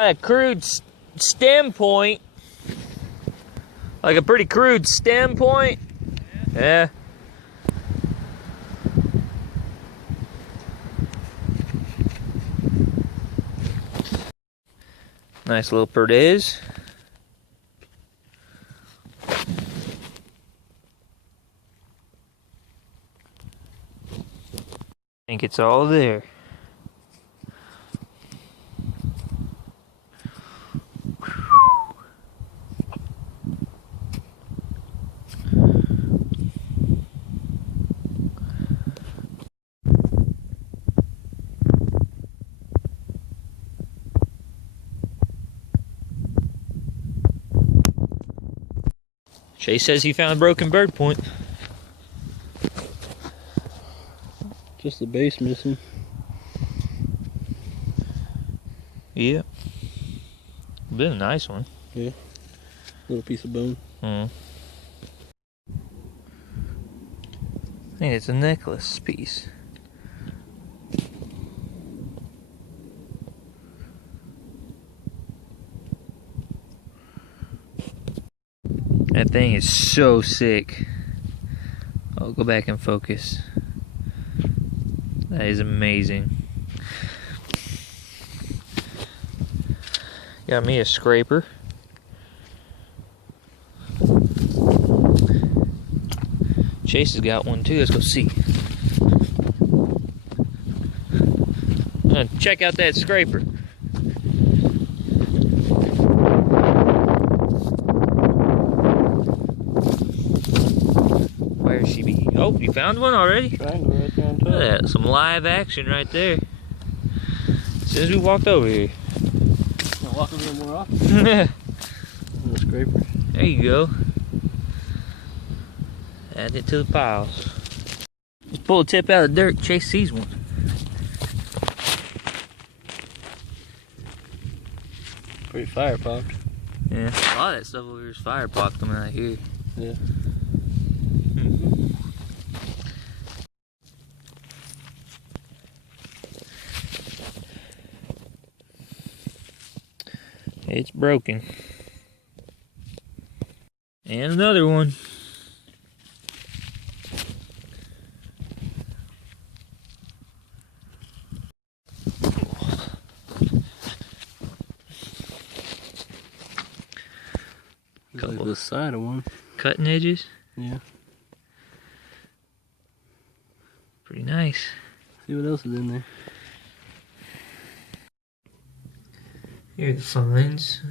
A crude stem point. Like a pretty crude stem point. Yeah. Nice little Perdez. I think it's all there. Chase says he found a broken bird point. Just the base missing. Yeah. Been a nice one. Yeah. Little piece of bone. I think it's a necklace piece. That thing is so sick. I'll go back and focus. That is amazing. Got me a scraper. Chase has got one too. Let's go see. I'm gonna check out that scraper. Where she be? Oh, you found one already? Triangle right there on top. Look at that. Some live action right there. As soon as we walked over here. I'll walk over here more often. There The scraper. you go. Add it to the piles. Just pull a tip out of the dirt. Chase sees one. Pretty fire popped. Yeah. A lot of that stuff over here is fire pop coming out of here. Yeah. It's broken. And another one. Like the side of one. Cutting edges. Yeah. Pretty nice. See what else is in there. Here are the fines.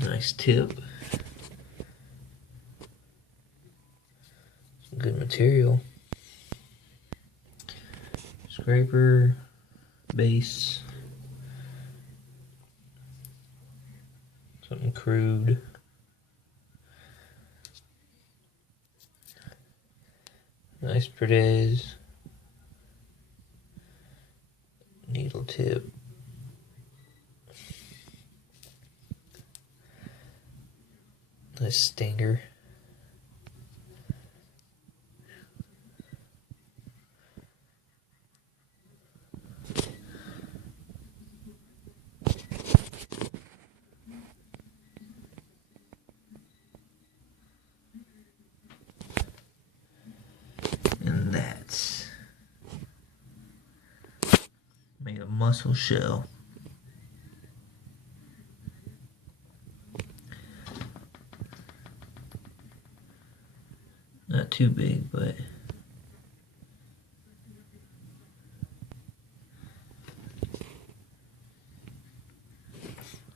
Nice tip. Some good material. Scraper, base. Something crude. Nice Perdez. Needle tip. Nice stinger. And that's made of mussel shell. Not too big, but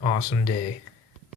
awesome day.